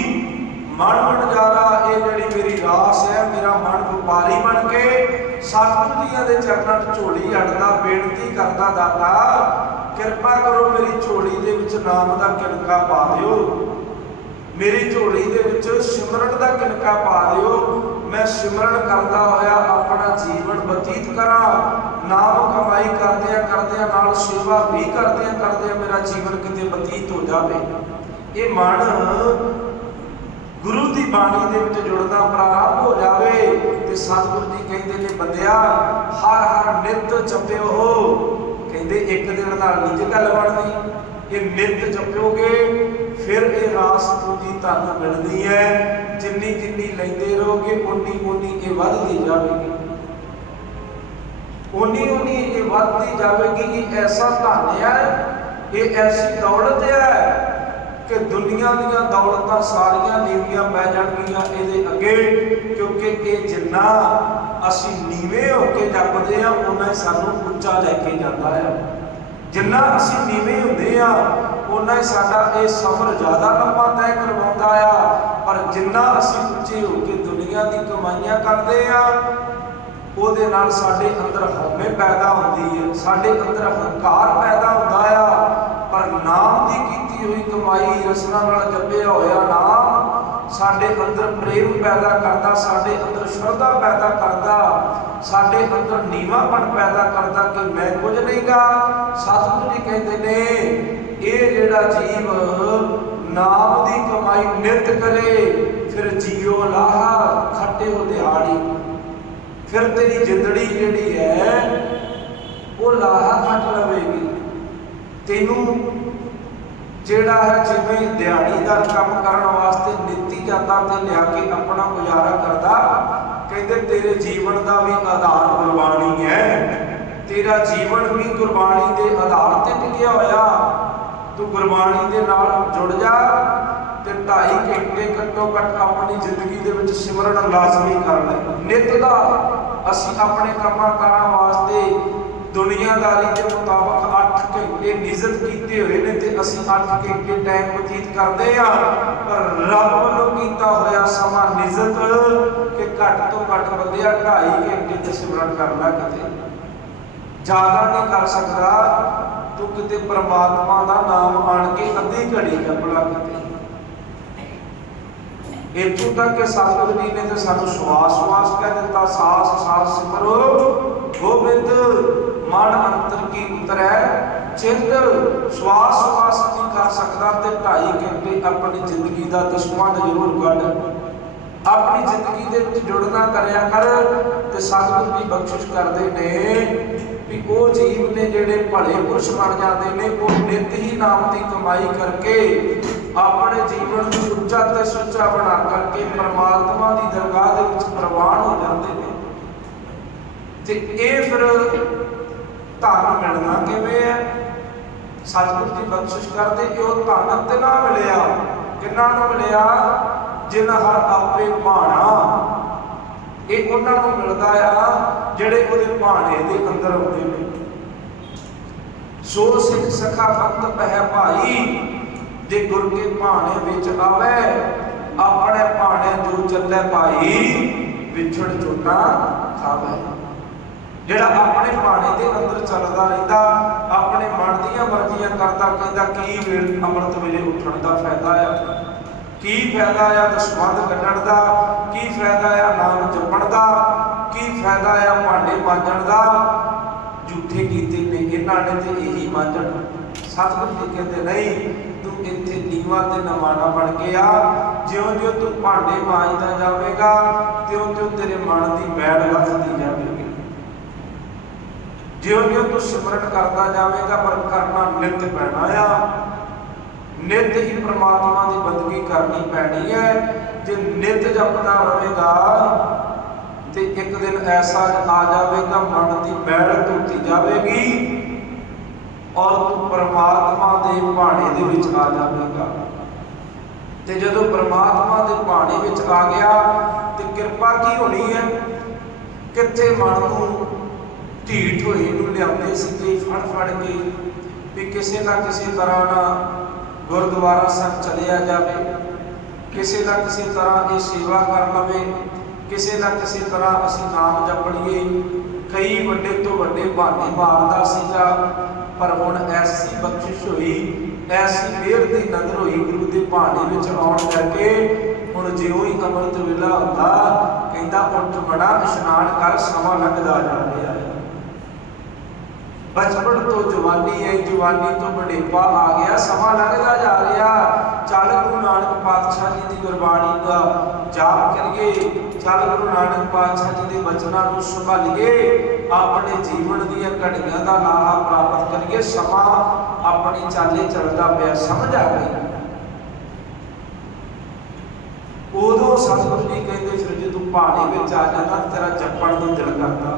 मन बन जारा, ये जिहड़ी मेरी रास है, मेरा मन व्यापारी बन के सतगुरु जी दे चरणां 'च झोली अड़दा, बेनती करदा, दाता किरपा करो मेरी झोली दे विच नाम दा किनका पा दिओ, मेरी झोली दे विच सिमरन दा किनका पा दिओ, मैं सिमरन करदा होया अपना जीवन बतीत करा, नाम कमाई करदिया करदिया नाल सेवा भी करदिया करदिया मेरा जीवन किते बतीत हो जाए। ये मन गुरु की बाणी दे विच जुड़ना प्रारंभ हो जाए तो सतगुरु जी कहते ने बंदिया हर हर नित जपियो हो। कहते एक दिन नाल नहीं गल बनदी, ये नित जपोगे फिर ये रास पूंजी तुहानूं मिलनी है, जिन्नी जिन्नी लैंदे रहोगे उन्नी उन्नी ये वधदी जाएगी, उन्नी उन्नी ये वधदी जाएगी। ये ऐसा धन है, ये ऐसी दौलत है कि दुनिया दी दौलतां सारियां नीवियां पै जाणगियां इहदे अगे, क्योंकि ये जिन्ना असीं नीवे होके जपदे हां उन्ना ही सानूं उच्चा लैके जांदा है, जिन्ना असीं नीवे हुंदे हां उन्ना ही साडा ये सफर ज़्यादा लंबा तय करवाउंदा आ। पर जिन्ना असीं उच्चे होके दुनिया दी कमाईयां करदे आ ਉਹਦੇ ਨਾਲ ਸਾਡੇ ਅੰਦਰ ਹਉਮੈ ਪੈਦਾ ਹੁੰਦੀ ਹੈ, ਸਾਡੇ ਅੰਦਰ ਹੰਕਾਰ ਪੈਦਾ ਹੁੰਦਾ ਆ। ਪਰ ਨਾਮ ਦੀ ਕੀਤੀ ਹੋਈ ਕਮਾਈ ਰਸਨਾ ਨਾਲ ਜਪਿਆ ਹੋਇਆ ਨਾਮ ਸਾਡੇ ਅੰਦਰ ਪ੍ਰੇਮ ਪੈਦਾ ਕਰਦਾ, ਸਾਡੇ ਅੰਦਰ ਸ਼ਰਧਾ ਪੈਦਾ ਕਰਦਾ, ਸਾਡੇ ਅੰਦਰ ਨੀਵਾਂਪਣ ਪੈਦਾ ਕਰਦਾ ਕਿ ਮੈਂ ਕੁਝ ਨਹੀਂਗਾ। ਸਤਿਗੁਰੂ ਜੀ ਕਹਿੰਦੇ ਨੇ ਇਹ ਜਿਹੜਾ ਜੀਵ ਨਾਮ ਦੀ ਕਮਾਈ ਨਿਤ ਕਰੇ ਫਿਰ ਜੀਓ ਲਾਹਾ ਖੱਟੇ ਹੋ ਦਿਹਾੜੀ, फिर तेरी जिंदड़ी जिहड़ी है वो लाहा खट लवेगी। तेनू ਜਿਹੜਾ ਹੈ ਜਿਵੇਂ ਦਿਹਾੜੀਦਾਰ ਕੰਮ ਕਰਨ ਵਾਸਤੇ ਨੀਤੀ ਜਾਂਦਾ ਤੇ ਲਿਆ ਕੇ ਆਪਣਾ ਗੁਜ਼ਾਰਾ ਕਰਦਾ, ਕਹਿੰਦੇ ਤੇਰੇ ਜੀਵਨ ਦਾ ਵੀ ਆਧਾਰ ਗੁਰਬਾਣੀ ਹੈ। ਤੇਰਾ ਜੀਵਨ ਵੀ ਗੁਰਬਾਣੀ ਦੇ ਆਧਾਰ ਤੇ ਟਿਕਿਆ ਹੋਇਆ। ਤੂੰ ਗੁਰਬਾਣੀ ਦੇ ਨਾਲ ਜੁੜ ਜਾ ਤੇ 2.5 ਘੰਟੇ ਘੱਟੋ ਘੱਟ ਆਪਣੀ ਜ਼ਿੰਦਗੀ ਦੇ ਵਿੱਚ ਸਿਮਰਨ ਲਾਜ਼ਮੀ ਕਰ ਲੈ। ਨਿਤ ਦਾ ਅਸੀਂ ਆਪਣੇ ਕੰਮਾਂ ਕਾਰਾਂ ਵਾਸਤੇ ਦੁਨੀਆਦਾਰੀ ਦੇ ਮੁਤਾਬਕ 8 ਘੰਟੇ ਨਿਯਤ ਕੀਤੇ ਹੋਏ ਨੇ ਤੇ ਅਸੀਂ 8 ਘੰਟੇ ਟਾਈਮ ਬਤੀਤ ਕਰਦੇ ਆ, ਪਰ ਰੱਬ ਵੱਲੋਂ ਕੀਤਾ ਹੋਇਆ ਸਮਾਂ ਨਿਯਤ ਕਿ ਘੱਟ ਤੋਂ ਘੱਟ ਬੰਦਿਆ 2.5 ਘੰਟੇ ਤੇ ਸਿਮਰਨ ਕਰਨਾ। ਕਿਤੇ ਜ਼ਿਆਦਾ ਨਹੀਂ ਕਰ ਸਕਦਾ ਤੂੰ, ਕਿਤੇ ਪਰਮਾਤਮਾ ਦਾ ਨਾਮ ਆਣ ਕੇ ਅੱਧੀ ਘੜੀ ਜਪਲਾ। ਕਿਤੇ ਇੱਥੋਂ ਤੱਕ ਕਿ ਸਤਿਗੁਰੂ ਜੀ ਨੇ ਤਾਂ ਸਾਨੂੰ ਸਵਾਸ ਕਹਿ ਦਿੱਤਾ, ਸਾਸ ਸਾਸ ਸਿਮਰੋ ਗੋਬਿੰਦ ਮਨ ਅੰਤਰ ਕੀ ਉਤਰੈ ਚਿੰਤ। ਸਵਾਸ ਨਹੀਂ ਕਰ ਸਕਦਾ ਤੇ 2.5 ਘੰਟੇ ਆਪਣੀ ਜ਼ਿੰਦਗੀ ਦਾ ਦਸਵਾਂ ਜ਼ਰੂਰ ਕੱਢ, ਆਪਣੀ ਜ਼ਿੰਦਗੀ ਦੇ ਵਿੱਚ ਜੁੜਨਾ ਕਰਿਆ ਕਰ। ਤੇ ਸਤਿਗੁਰੂ ਜੀ ਬਖਸ਼ਿਸ਼ ਕਰਦੇ ਨੇ ਵੀ ਉਹ ਜੀਵ ਨੇ ਜਿਹੜੇ ਭਲੇ ਪੁਰਸ਼ ਬਣ ਜਾਂਦੇ ਨੇ, ਉਹ ਨਿਤ ਹੀ ਨਾਮ ਦੀ ਕਮਾਈ ਕਰਕੇ ਆਪਣੇ ਜੀਵਨ ਨੂੰ ਉੱਚਾ ਤੇ ਸੁੱਚਾ ਬਣਾ ਕਰਕੇ ਪਰਮਾਤਮਾ ਦੀ ਦਰਗਾਹ ਦੇ ਵਿੱਚ ਪ੍ਰਵਾਨ ਹੋ ਜਾਂਦੇ ਨੇ। ਤੇ ਇਹ ਫਿਰ ਧਨ ਮਿਲਣਾ ਕਿਵੇਂ ਹੈ? ਸਤਿਗੁਰੂ ਜੀ ਬਖਸ਼ਿਸ਼ ਕਰਦੇ ਕਿ ਉਹ ਧਨ ਤੇ ਨਾ ਮਿਲਿਆ, ਕਿੰਨਾਂ ਨੂੰ ਮਿਲਿਆ? ਜਿਨ੍ਹਾਂ ਹਰ ਆਪੇ ਭਾਣਾ। ਇਹ ਉਹਨਾਂ ਨੂੰ ਮਿਲਦਾ ਆ ਜਿਹੜੇ ਉਹਦੇ ਭਾਣੇ ਦੇ ਅੰਦਰ ਆਉਂਦੇ ਨੇ। ਸੋ ਸਿੱਖ ਸਖਾ ਬੰਤ ਪਹਿ ਭਾਈ, ਜੇ ਗੁਰ ਕੇ ਭਾਣੇ ਵਿੱਚ ਆਵੇ ਆਪਣੇ ਭਾਣੇ ਜੋ ਚੱਲੇ ਭਾਈ, ਵਿਛੜ ਝੋਟਾ ਖਾਵੇ। ਜਿਹੜਾ ਆਪਣੇ ਭਾਣੇ ਦੇ ਅੰਦਰ ਚੱਲਦਾ ਰਹਿੰਦਾ, ਆਪਣੇ ਮਨ ਦੀਆਂ ਮਰਜ਼ੀਆਂ ਕਰਦਾ, ਕਹਿੰਦਾ ਕੀ ਵੇਲ ਅੰਮ੍ਰਿਤ ਵੇਲੇ ਉੱਠਣ ਦਾ ਫਾਇਦਾ ਆ, ਕੀ ਫਾਇਦਾ ਆ ਦਸਵੰਧ ਕੱਢਣ ਦਾ, ਕੀ ਫਾਇਦਾ ਆ ਨਾਮ ਜਪਣ ਦਾ, ਕੀ ਫਾਇਦਾ ਆ ਭਾਂਡੇ ਮਾਂਜਣ ਦਾ। ਝੂਠੇ ਕੀਤੇ ਨੇ ਇਹਨਾਂ ਨੇ ਤੇ ਇਹੀ ਮਾਂਜਣ। ਸਤਿਗੁਰੂ ਜੀ ਕਹਿੰਦੇ ਨਹੀਂ, ਤੂੰ ਇੱਥੇ ਨੀਵਾਂ ਤੇ ਨਵਾਣਾ ਬਣ ਕੇ ਆ। ਜਿਉਂ-ਜਿਉਂ ਤੂੰ ਭਾਂਡੇ ਮਾਂਜਦਾ ਜਾਵੇਗਾ ਤਿਉਂ-ਤਿਉਂ ਤੇਰੇ ਮਨ ਦੀ ਮੈਲ ਲੱਥਦੀ ਜਾਵੇਗੀ। ਜਿਉਂ-ਜਿਉਂ ਤੂੰ ਸਿਮਰਨ ਕਰਦਾ ਜਾਵੇਗਾ, ਪਰ ਕਰਨਾ ਨਿਤ ਪੈਣਾ ਆ। ਨਿਤ ਹੀ ਪ੍ਰਮਾਤਮਾ ਦੀ ਬੰਦਗੀ ਕਰਨੀ ਪੈਣੀ ਹੈ। ਜੇ ਨਿਤ ਜਪਦਾ ਰਹੇਗਾ ਤੇ ਇੱਕ ਦਿਨ ਐਸਾ ਆ ਜਾਵੇਗਾ ਮਨ ਦੀ ਮੈਲ ਧੋਤੀ ਜਾਵੇਗੀ ਔਰ ਤੂੰ ਪਰਮਾਤਮਾ ਦੇ ਭਾਣੇ ਦੇ ਵਿੱਚ ਆ ਜਾਵੇਗਾ। ਤੇ ਜਦੋਂ ਪਰਮਾਤਮਾ ਦੇ ਭਾਣੇ ਵਿੱਚ ਆ ਗਿਆ ਤੇ ਕਿਰਪਾ ਕੀ ਹੋਣੀ ਹੈ? ਕਿੱਥੇ ਮਨ ਨੂੰ ਢੀਠ ਹੋਈ ਨੂੰ ਲਿਆਉਂਦੇ ਸੀ ਫੜ ਕੇ ਵੀ ਕਿਸੇ ਨਾ ਕਿਸੇ ਤਰ੍ਹਾਂ ਨਾਲ ਗੁਰਦੁਆਰਾ ਸਾਹਿਬ ਚਲਿਆ ਜਾਵੇ, ਕਿਸੇ ਨਾ ਕਿਸੇ ਤਰ੍ਹਾਂ ਇਹ ਸੇਵਾ ਕਰ ਲਵੇ, ਕਿਸੇ ਨਾ ਕਿਸੇ ਤਰ੍ਹਾਂ ਅਸੀਂ ਨਾਮ ਜਪ ਲਈਏ। ਕਈ ਵੱਡੇ ਤੋਂ ਵੱਡੇ ਬਹਾਨੇ ਮਾਰਦਾ ਸੀਗਾ, ਪਰ ਹੁਣ ਐਸੀ ਬਖਸ਼ਿਸ਼ ਹੋਈ, ਐਸੀ ਮਿਹਰ ਦੀ ਨਜ਼ਰ ਹੋਈ ਗੁਰੂ ਦੇ ਭਾਣੇ ਵਿੱਚ ਆਉਣ ਕਰਕੇ। ਹੁਣ ਜਿਉਂ ਹੀ ਅੰਮ੍ਰਿਤ ਵੇਲਾ ਹੁੰਦਾ, ਕਹਿੰਦਾ ਉੱਠ ਬੜਾ ਇਸ਼ਨਾਨ ਕਰ, ਸਮਾਂ ਲੰਘਦਾ ਜਾ ਰਿਹਾ ਹੈ। ਬਚਪਨ ਤੋਂ ਜਵਾਨੀ ਹੈ, ਜਵਾਨੀ ਤੋਂ ਬੁਢੇਪਾ ਆ ਗਿਆ, ਸਮਾਂ ਲੰਘਦਾ ਜਾ ਰਿਹਾ। ਚੱਲ ਗੁਰੂ ਨਾਨਕ ਪਾਤਸ਼ਾਹ ਜੀ ਦੀ ਗੁਰਬਾਣੀ ਦਾ ਜਾਪ ਕਰੀਏ, ਚੱਲ ਗੁਰੂ ਨਾਨਕ ਪਾਤਸ਼ਾਹ ਜੀ ਦੇ ਬਚਨਾਂ ਨੂੰ ਸੰਭਾਲੀਏ, ਆਪਣੇ ਜੀਵਨ ਦੀਆਂ ਘੜੀਆਂ ਦਾ ਲਾਹਾ ਪ੍ਰਾਪਤ ਕਰੀਏ। ਸਮਾਂ ਆਪਣੀ ਚਾਲੇ ਚੱਲਦਾ ਪਿਆ, ਸਮਝ ਆ ਗਈ। ਉਦੋਂ ਸਤਿਗੁਰੂ ਜੀ ਕਹਿੰਦੇ ਫਿਰ ਜਦੋਂ ਭਾਣੇ ਵਿੱਚ ਆ ਜਾਂਦਾ ਤੇਰਾ ਜਪਣ ਨੂੰ ਦਿਲ ਕਰਦਾ,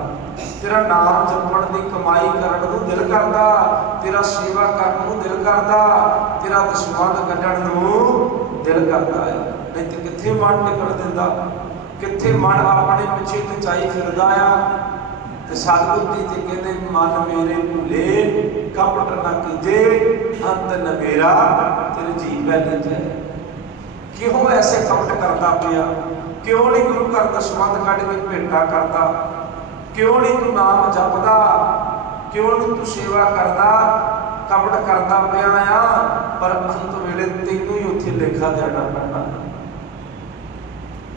ਤੇਰਾ ਨਾਮ ਜਪਣ ਦੀ ਕਮਾਈ ਕਰਨ ਨੂੰ ਦਿਲ ਕਰਦਾ, ਤੇਰਾ ਸੇਵਾ ਕਰਨ ਨੂੰ ਦਿਲ ਕਰਦਾ, ਤੇਰਾ ਦਸਵੰਧ ਕੱਢਣ ਨੂੰ ਦਿਲ ਕਰਦਾ ਹੈ। ਨਹੀਂ ਤੇ ਕਿੱਥੇ ਮਨ ਟਿਕਣ ਦਿੰਦਾ, ਕਿੱਥੇ ਮਨ ਆਪਣੇ ਪਿੱਛੇ ਨਚਾਈ ਫਿਰਦਾ ਆ। ਤੇ ਸਤਿਗੁਰੂ ਜੀ ਤੇ ਕਹਿੰਦੇ ਮਨ ਮੇਰੇ ਭੁੱਲੇ ਕਪਟ ਨਾ ਕੀਜੇ, ਅੰਤ ਨਵੇਰਾ ਤੇਰੇ ਜੀ ਬੈਠੇ ਤੇ। ਕਿਉਂ ਐਸੇ ਕਪਟ ਕਰਦਾ ਪਿਆ? ਕਿਉਂ ਨਹੀਂ ਗੁਰੂ ਘਰ ਦਸਵੰਧ ਕੱਢ ਕੇ ਭੇਟਾ ਕਰਦਾ? ਕਿਉਂ ਨਹੀਂ ਤੂੰ ਨਾਮ ਜਪਦਾ? ਕਿਉਂ ਨਹੀਂ ਤੂੰ ਸੇਵਾ ਕਰਦਾ? ਕਪਟ ਕਰਦਾ ਪਿਆ ਆ, ਪਰ ਅੰਤ ਵੇਲੇ ਤੈਨੂੰ ਹੀ ਉੱਥੇ ਲੇਖਾ ਦੇਣਾ ਪੈਣਾ।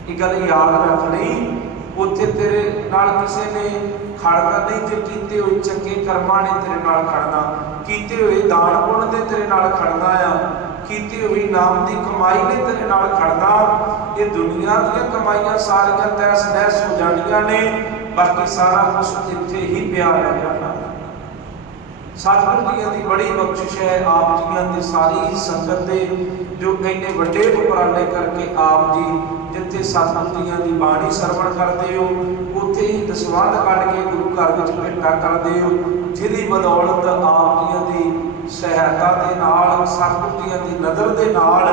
ਇਹ ਗੱਲ ਯਾਦ ਰੱਖ ਲਈ, ਉੱਥੇ ਤੇਰੇ ਨਾਲ ਕਿਸੇ ਨੇ ਖੜਨਾ ਨਹੀਂ। ਜੇ ਕੀਤੇ ਹੋਏ ਚੰਗੇ ਕਰਮਾਂ ਨੇ ਤੇਰੇ ਨਾਲ ਖੜਨਾ, ਕੀਤੇ ਹੋਏ ਦਾਨ ਪੁੰਨ ਨੇ ਤੇਰੇ ਨਾਲ ਖੜਨਾ ਆ, ਕੀਤੀ ਹੋਈ ਨਾਮ ਦੀ ਕਮਾਈ ਨੇ ਤੇਰੇ ਨਾਲ ਖੜਨਾ। ਇਹ ਦੁਨੀਆ ਦੀਆਂ ਕਮਾਈਆਂ ਸਾਰੀਆਂ ਤੈਸ ਨਹਿਸ ਹੋ ਜਾਣੀਆਂ ਨੇ, ਬਾਕੀ ਸਾਰਾ ਕੁਛ ਇੱਥੇ ਹੀ ਪਿਆ ਰਹਿ ਜਾਣਾ। सतगुरु जी की बड़ी बख्शिश है आप जी की सारी संगत दे जो इन्ने वड्डे उपराले करके आप जी जिथे सतगुरु जी की बाणी सरवण करते हो उत्थे ही दसवंध कढ़ के गुरु घर में भेंटा करते हो जिहदी बदौलत आप जी की सहायता के नाल सतगुरु जी की नज़र के नाल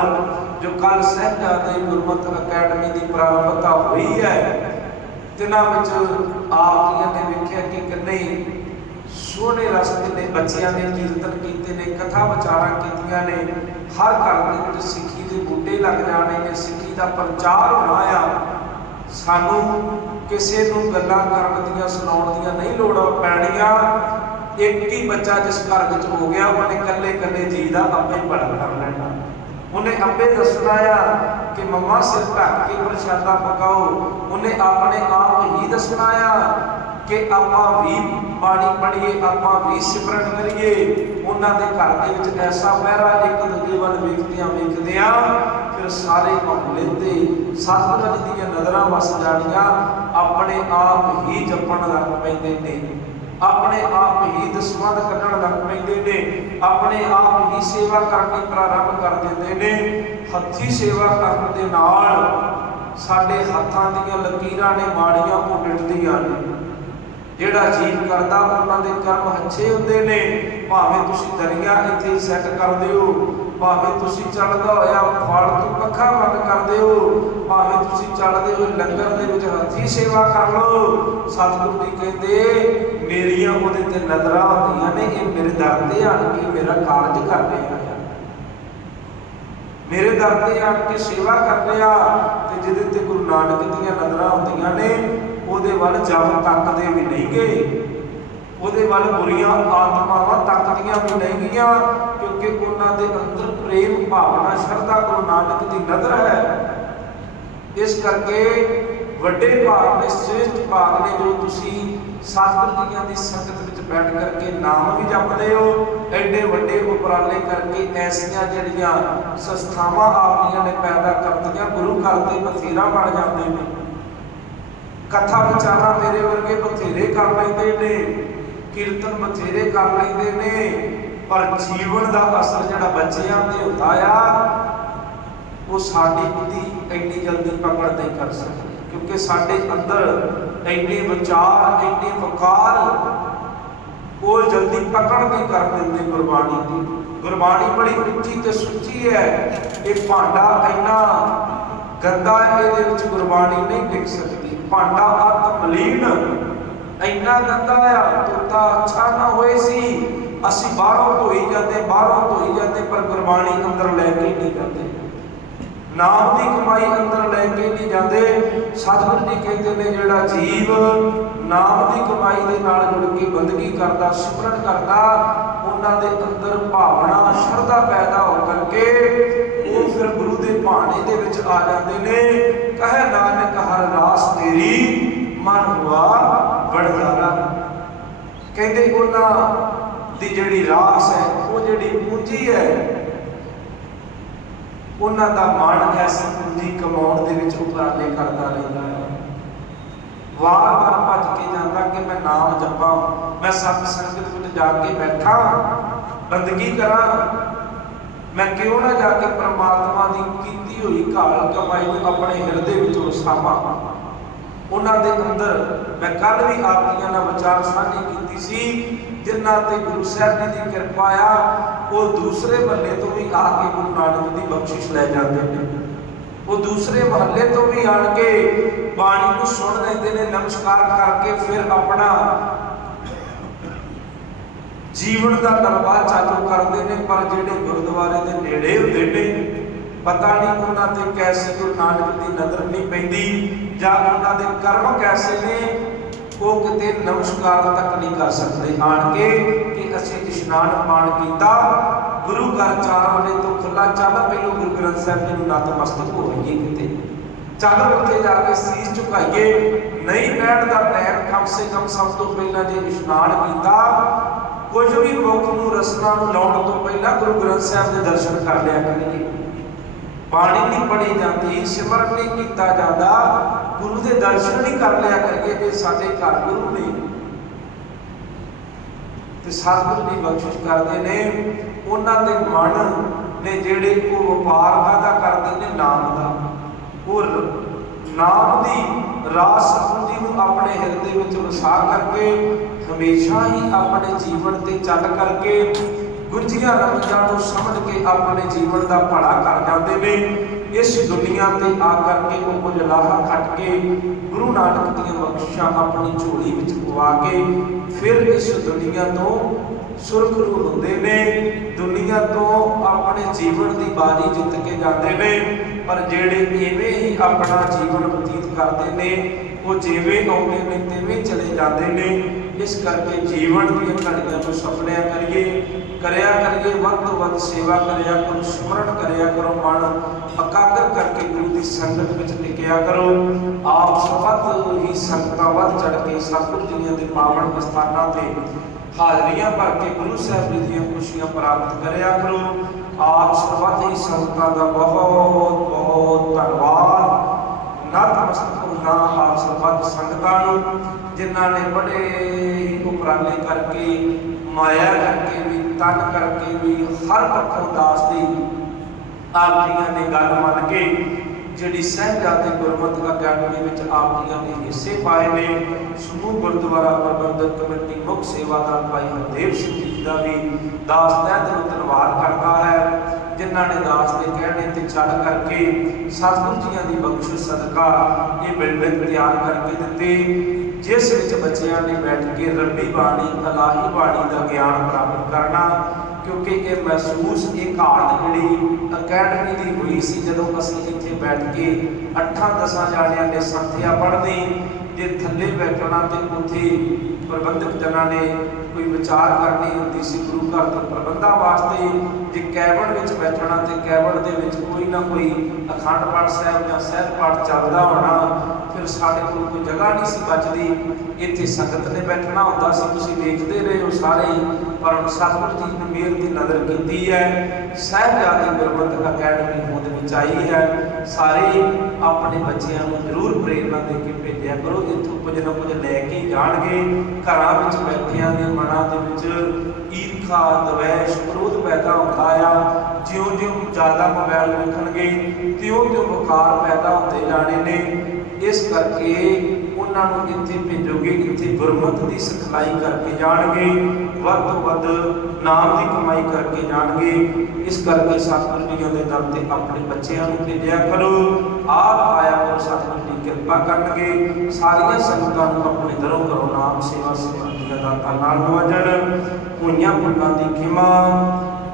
जो कल साहिबजादे गुरमत अकैडमी की प्रारंभता हुई है तिन्हां विच आप जी ने वेख्या कि किन्ने सोहने रस्ते ने बच्चों ने कीर्तन किए ने कथा विचारा कीतियां ने हर घर के सिक्खी के बूटे लग जाने ने सिक्खी का प्रचार होना आ सानू किसी को गल्लां करन दियां सुनाउण दियां नहीं लोड़ पैणियां एक ही बच्चा जिस घर में हो गया उन्हें कल्ले कल्ले जी का आपे भला कर लेना उन्हें आपे दसना आ कि मम्मा सिर ढक के प्रशादा पकाओ उन्हें अपने आप ही दसना आ कि आपां भी बाणी पढ़िए आपां भी सिमरन करिए उन्होंने घर के ऐसा पहरा एक दूजे वाल वेखदियां फिर सारे मुहल्ले ते सतगुरां जी दी नज़रां वस जाणियां अपने आप ही जपण लग पैंदे ने अपने आप ही दसवंध कढ़ण लग पैंदे ने अपने आप ही सेवा करनी प्रारंभ कर देंदे ने हथी सेवा करन दे नाल साडे हत्थां दीयां लकीरां ने माड़ियां वो मिटदियां ने जिहड़ा जीव करदा उन्हां दे कर्म अच्छे हुंदे ने भावें तुसीं दरिया इत्थे सैट कर दिओ भावें तुसीं चलदा होया फालतू पक्खा बंद कर दिओ भावें तुसीं चलदे होए लंगर दे विच हथी सेवा कर लो सतगुरु जी कहंदे मेरियां उहदे ते नज़रां हुंदियां ने ये मेरे दर ते आण के मेरा कारज कर रहे हैं मेरे दर ते आण के सेवा कर रहा ते जिहदे ते गुरु नानक दीयां नज़रां हुंदियां ने ਉਹਦੇ ਵੱਲ ਜਮ ਤੱਕਦੇ ਵੀ ਨਹੀਂ ਗਏ ਉਹਦੇ ਵੱਲ ਬੁਰੀਆਂ ਆਤਮਾਵਾਂ ਤੱਕਦੀਆਂ ਵੀ ਨਹੀਂ ਗਈਆਂ ਕਿਉਂਕਿ ਉਹਨਾਂ ਦੇ ਅੰਦਰ ਪ੍ਰੇਮ ਭਾਵਨਾ ਸ਼ਰਧਾ ਗੁਰੂ ਨਾਨਕ ਦੀ ਨਜ਼ਰ ਹੈ ਇਸ ਕਰਕੇ ਵੱਡੇ ਭਾਗ ਨੇ ਸ੍ਰੇਸ਼ਟ ਭਾਗ ਨੇ ਜੋ ਤੁਸੀਂ ਸਤਿਗੁਰੂ ਜੀਆਂ ਦੀ ਸੰਗਤ ਵਿੱਚ ਬੈਠ ਕਰਕੇ ਨਾਮ ਵੀ ਜਪਦੇ ਹੋ ਐਡੇ ਵੱਡੇ ਉਪਰਾਲੇ ਕਰਕੇ ਐਸੀਆਂ ਜਿਹੜੀਆਂ ਸੰਸਥਾਵਾਂ ਆਪਣੀਆਂ ਨੇ ਪੈਦਾ ਕਰਤੀਆਂ ਗੁਰੂ ਘਰ ਦੇ ਬਥੇਰਾ ਬਣ ਜਾਂਦੇ ਨੇ कथा विचारा मेरे वर्गे बथेरे कर लेंदे ने कीर्तन बथेरे कर लेंदे ने पर जीवन का असर जिहड़ा बच्चियां ते हुंदा आ वो साडी बुद्धि इन्नी जल्दी पकड़ नहीं कर सकती क्योंकि साडे अंदर इन्ने विचार इन्ने वकार वो जल्दी पकड़ नहीं कर देंदे गुरबाणी की गुरबाणी बड़ी उच्ची ते सुच्ची है ये भांडा इन्ना गंदा इहदे विच गुरबाणी नहीं टिक सकती भांडा अत मलीन इन्ना गंदा आ तोता अच्छा ना होए सी असी बाहरों धोई जाते पर गुरबाणी अंदर लैके नहीं जाते नाम की कमाई अंदर लैके नहीं जाते सतगुरु जी कहते हैं जिहड़ा जीव नाम की कमाई के नाल जुड़ के बंदगी करता सिमरन करता उन्हां दे अंदर भावना शरधा पैदा हो करके वो फिर गुरु के भाने दे विच आ जाते ने कहे नानक हर रास तेरी मन हुआ वडजारा कहते उन्हां दी जिहड़ी रास है वो जिहड़ी पूंजी है उन्हां दा मन ऐसी पूंजी कमाउण दे विच उपराले करता रहिंदा है वार वार भज के जाता कि मैं नाम जपां मैं सत संगत विच जाके बैठा बंदगी करा मैं क्यों ना जाके परमात्मा की कीती हुई घाल कमाई को अपने हिरदे विच वसावां उन्हां दे अंदर मैं कल भी आप जी नाल विचार साझी कीती सी जिन्हां ते गुरु साहिब जी की कृपा आ वो दूसरे महल्ले तो भी आके गुरु नानक की बख्शिश लै जाते हैं वो दूसरे महल्ले तो भी आन के बाणी को सुन लेते हैं नमस्कार करके फिर अपना जीवन का दरबार चालू करते हैं पर जिहड़े गुरुद्वारे के नेड़े होंदे ने पता नहीं उन्होंने कैसे गुरु नानक की नज़र नहीं पैंदी जां उन्होंने कर्म कैसे ने वो किते नमस्कार तक नहीं कर सकते आन के कि असीं इशनान पान किया गुरु घर 4 बजे तो खुला चल पहलों गुरु ग्रंथ साहिब जी नतमस्तक हो रही किते चल उत्थे जाके सीस झुकाइए नहीं बैठ का टाइम कम से कम सब तो पहला जो इशनान किया कुछ भी मुख नूं रसना नूं लाउण तो पहला गुरु ग्रंथ साहिब के दर्शन कर लिया करिए बाणी नहीं पढ़ी जाती सिमरन नहीं किया जाता गुरु के दर्शन नहीं कर लिया करिए कि साडे घर गुरु ने ਤੇ ਸਤਿਗੁਰੂ ਜੀ ਬਖਸ਼ਿਸ਼ ਕਰਦੇ ਨੇ, ਉਹਨਾਂ ਦੇ ਮਨ ਨੇ ਜਿਹੜੇ ਉਹ ਵਪਾਰ ਕਾਹਦਾ ਕਰਦੇ ਨੇ, ਨਾਮ ਦਾ। ਉਹ ਨਾਮ ਦੀ ਰਾਸ ਸਤਿਗੁਰੂ ਜੀ ਨੂੰ ਆਪਣੇ ਹਿਰਦੇ ਵਿੱਚ ਵਸਾ ਕਰਕੇ ਹਮੇਸ਼ਾ ਹੀ ਆਪਣੇ ਜੀਵਨ ਤੇ ਚੱਲ ਕਰਕੇ ਗੁੰਝੀਆਂ ਰਮਜ਼ਾਂ ਨੂੰ ਸਮਝ ਕੇ ਆਪਣੇ ਜੀਵਨ ਦਾ ਭਲਾ ਕਰ ਜਾਂਦੇ ਨੇ। ਇਸ ਦੁਨੀਆ ਤੇ ਆ ਕਰਕੇ ਉਹ ਕੁਝ ਲਾਹਾ ਖੱਟ ਕੇ ਗੁਰੂ ਨਾਨਕ ਦੀਆਂ ਬਖਸ਼ਿਸ਼ਾਂ ਆਪਣੀ ਝੋਲੀ ਵਿੱਚ ਪਵਾ ਕੇ ਫਿਰ ਇਸ ਦੁਨੀਆ ਤੋਂ ਸੁਰਖਰੂ ਹੁੰਦੇ ਨੇ, ਦੁਨੀਆ ਤੋਂ ਆਪਣੇ ਜੀਵਨ ਦੀ ਬਾਜੀ ਜਿੱਤ ਕੇ ਜਾਂਦੇ ਨੇ। ਪਰ ਜਿਹੜੇ ਇਵੇਂ ਹੀ ਆਪਣਾ ਜੀਵਨ ਬਤੀਤ ਕਰਦੇ ਨੇ, ਉਹ ਜਿਵੇਂ ਆਉਂਦੇ ਨੇ ਤਿਵੇਂ ਚਲੇ ਜਾਂਦੇ ਨੇ। ਇਸ ਕਰਕੇ ਜੀਵਨ ਦੀਆਂ ਘੜੀਆਂ ਨੂੰ ਸਫਲਿਆ ਕਰਿਆ ਕਰੀਏ, ਵੱਧ ਤੋਂ ਵੱਧ ਸੇਵਾ ਕਰਿਆ ਕਰੋ, ਸਿਮਰਨ ਕਰਿਆ ਕਰੋ, ਮਨ ਇਕਾਗਰ ਕਰਕੇ ਗੁਰੂ ਦੀ ਸੰਗਤ ਵਿੱਚ ਟਿਕਿਆ ਕਰੋ। ਆਪ ਸਭ ਹੀ ਸੰਗਤਾਂ ਵੱਧ ਚੜ ਕੇ ਸਤਿਗੁਰੂ ਜੀ ਦੇ ਪਾਵਨ ਅਸਥਾਨਾਂ ਤੇ ਹਾਜ਼ਰੀਆਂ ਭਰ ਕੇ ਗੁਰੂ ਸਾਹਿਬ ਜੀ ਦੀਆਂ ਖੁਸ਼ੀਆਂ ਪ੍ਰਾਪਤ ਕਰਿਆ ਕਰੋ। ਆਪ ਸਰਬੱਤ ਹੀ ਸੰਗਤਾਂ ਦਾ ਬਹੁਤ ਬਹੁਤ ਧੰਨਵਾਦ। ਨਤਮਸਤਕ ਹੋਣਾ ਆਪ ਸਰਬੱਤ ਸੰਗਤਾਂ ਨੂੰ, ਜਿਨ੍ਹਾਂ ਨੇ ਬੜੇ ਹੀ ਉਪਰਾਲੇ ਕਰਕੇ, ਮਾਇਆ ਕਰਕੇ ਵੀ, ਤਨ ਕਰਕੇ ਵੀ, ਹਰ ਪੱਖੋਂ ਦਾਸ ਦੀ ਆਪ ਜੀਆਂ ਨੇ ਗੱਲ ਮੰਨ ਕੇ ਜਿਹੜੀ ਸਾਹਿਬਜ਼ਾਦੇ ਗੁਰਮਤਿ ਅਕੈਡਮੀ ਵਿੱਚ ਆਪ ਜੀਆਂ ਨੇ ਹਿੱਸੇ ਪਾਏ ਨੇ। ਸਮੂਹ ਗੁਰਦੁਆਰਾ ਪ੍ਰਬੰਧਕ ਕਮੇਟੀ ਮੁੱਖ ਸੇਵਾਦਾਰ ਭਾਈ ਹਰਦੇਵ ਸਿੰਘ ਜੀ ਦਾ ਵੀ ਦਾਸ ਤਹਿ ਦਿਲੋਂ ਧੰਨਵਾਦ ਕਰਦਾ ਹੈ, ਜਿਨ੍ਹਾਂ ਨੇ ਦਾਸ ਦੇ ਕਹਿਣੇ ਤੇ ਚੱਲ ਕਰਕੇ ਸਤਿਗੁਰੂ ਜੀਆਂ ਦੀ ਬਖਸ਼ਿਸ਼ ਸਦਕਾ ਇਹ ਬਿਲਡਿੰਗ ਤਿਆਰ ਕਰਕੇ ਦਿੱਤੀ, ਜਿਸ ਵਿੱਚ ਬੱਚਿਆਂ ਨੇ ਬੈਠ ਕੇ ਰੱਬੀ ਬਾਣੀ, ਇਲਾਹੀ ਬਾਣੀ ਦਾ ਗਿਆਨ ਪ੍ਰਾਪਤ ਕਰਨਾ। ਕਿਉਂਕਿ ਇਹ ਮਹਿਸੂਸ, ਇਹ ਘਾਟ ਜਿਹੜੀ ਅਕੈਡਮੀ ਦੀ ਹੋਈ ਸੀ, ਜਦੋਂ ਅਸੀਂ ਇੱਥੇ ਬੈਠ ਕੇ 8-10 ਜਾਣਿਆਂ ਨੇ ਸੰਥਿਆ ਪੜ੍ਹਨੀ, ਜੇ ਥੱਲੇ ਬੈਠਣਾ ਤੇ ਉੱਥੇ ਪ੍ਰਬੰਧਕ ਜਨਾਂ ਨੇ ਕੋਈ ਵਿਚਾਰ ਕਰਨੀ ਹੁੰਦੀ ਸੀ ਗੁਰੂ ਘਰ ਦੇ ਪ੍ਰਬੰਧਾਂ ਵਾਸਤੇ। ਜੇ ਕੈਬਨ ਵਿੱਚ ਬੈਠਣਾ ਤੇ ਕੈਬਨ ਦੇ ਵਿੱਚ ਕੋਈ ਨਾ ਕੋਈ ਅਖੰਡ ਪਾਠ ਸਾਹਿਬ ਜਾਂ ਸਹਿਜ ਪਾਠ ਚੱਲਦਾ ਹੋਣਾ, ਫਿਰ ਸਾਡੇ ਕੋਲ ਕੋਈ ਜਗ੍ਹਾ ਨਹੀਂ ਸੀ ਬਚਦੀ। ਇੱਥੇ ਸੰਗਤ ਨੇ ਬੈਠਣਾ ਹੁੰਦਾ ਸੀ, ਤੁਸੀਂ ਦੇਖਦੇ ਰਹੇ ਹੋ ਸਾਰੇ ਹੀ। ਪਰ ਸਤਿਗੁਰੂ ਜੀ ਨੇ ਮਿਹਰ ਦੀ ਨਜ਼ਰ ਕੀਤੀ ਹੈ, ਸਾਹਿਬਜ਼ਾਦੇ ਗੁਰਮਤਿ ਅਕੈਡਮੀ ਹੋਂਦ ਵਿੱਚ ਆਈ ਹੈ। ਸਾਰੇ ਆਪਣੇ ਬੱਚਿਆਂ ਨੂੰ ਜ਼ਰੂਰ ਪ੍ਰੇਰਨਾ ਦੇ ਕੇ ਭੇਜਿਆ ਕਰੋ, ਇੱਥੋਂ ਕੁਝ ਨਾ ਕੁਝ ਲੈ ਕੇ ਜਾਣਗੇ। ਘਰਾਂ ਵਿੱਚ ਬੈਠਿਆਂ ਦੇ ਮਨਾਂ ਦੇ ਵਿੱਚ ਈਰਖਾ, ਦਵੈਸ਼, ਕ੍ਰੋਧ ਪੈਦਾ ਹੁੰਦਾ ਆ। ਜਿਉਂ-ਜਿਉਂ ਜ਼ਿਆਦਾ ਮੋਬਾਈਲ ਵੇਖਣਗੇ ਤਿਉਂ-ਤਿਉਂ ਵਕਾਰ ਪੈਦਾ ਹੁੰਦੇ ਜਾਣੇ ਨੇ। ਇਸ ਕਰਕੇ ਉਹਨਾਂ ਨੂੰ ਇੱਥੇ ਭੇਜੋਗੇ, ਇੱਥੇ ਗੁਰਮਤਿ ਦੀ ਸਿਖਲਾਈ ਕਰਕੇ ਜਾਣਗੇ, ਵੱਧ ਤੋਂ ਵੱਧ ਨਾਮ ਦੀ ਕਮਾਈ ਕਰਕੇ ਜਾਣਗੇ। ਇਸ ਕਰਕੇ ਸਤਿਗੁਰੂ ਜੀਆਂ ਦੇ ਦਰ ਤੇ ਆਪਣੇ ਬੱਚਿਆਂ ਨੂੰ ਭੇਜਿਆ ਕਰੋ। ਆਪ ਆਇਆ ਕਰੋ, ਸਤਿਗੁਰੂ ਜੀ ਕਿਰਪਾ ਕਰਨਗੇ। ਸਾਰੀਆਂ ਸੰਗਤਾਂ ਨੂੰ ਆਪਣੇ ਦਰੋਂ ਕਰੋ ਨਾਮ ਸੇਵਾ ਦੀਆਂ ਦਾਤਾਂ ਨਾਲ ਨਵਾਜਣ। ਹੋਈਆਂ ਭੁੱਲਾਂ ਦੀ ਖਿਮਾ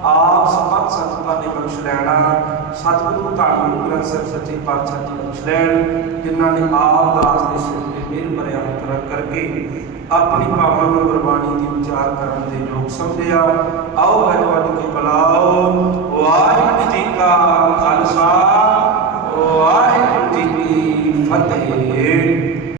ਆਪ ਸਭ ਸੰਗਤਾਂ ਨੇ ਬਖਸ਼ ਲੈਣਾ। ਸਤਿਗੁਰੂ ਧੰਨ ਗੁਰੂ ਗ੍ਰੰਥ ਸਾਹਿਬ ਸੱਚੇ ਪਾਤਸ਼ਾਹ ਜੀ ਬਖਸ਼ ਲੈਣ, ਜਿਨ੍ਹਾਂ ਨੇ ਆਪ ਦਾਸ ਦੇ ਸਿਰ ਤੇ ਮਿਹਰ ਭਰਿਆ ਹੱਥ ਰੱਖ ਕਰਕੇ ਆਪਣੀ ਪਾਵਨ ਗੁਰਬਾਣੀ ਦੀ ਵਿਚਾਰ ਕਰਨ ਦੇ ਯੋਗ ਸਮਝਿਆ। ਆਓ ਗੱਜ ਵੱਜ ਕੇ ਬੁਲਾਓ। ਵਾਹਿਗੁਰੂ ਜੀ ਕਾ ਖਾਲਸਾ, ਵਾਹਿਗੁਰੂ ਜੀ ਕੀ ਫਤਿਹ।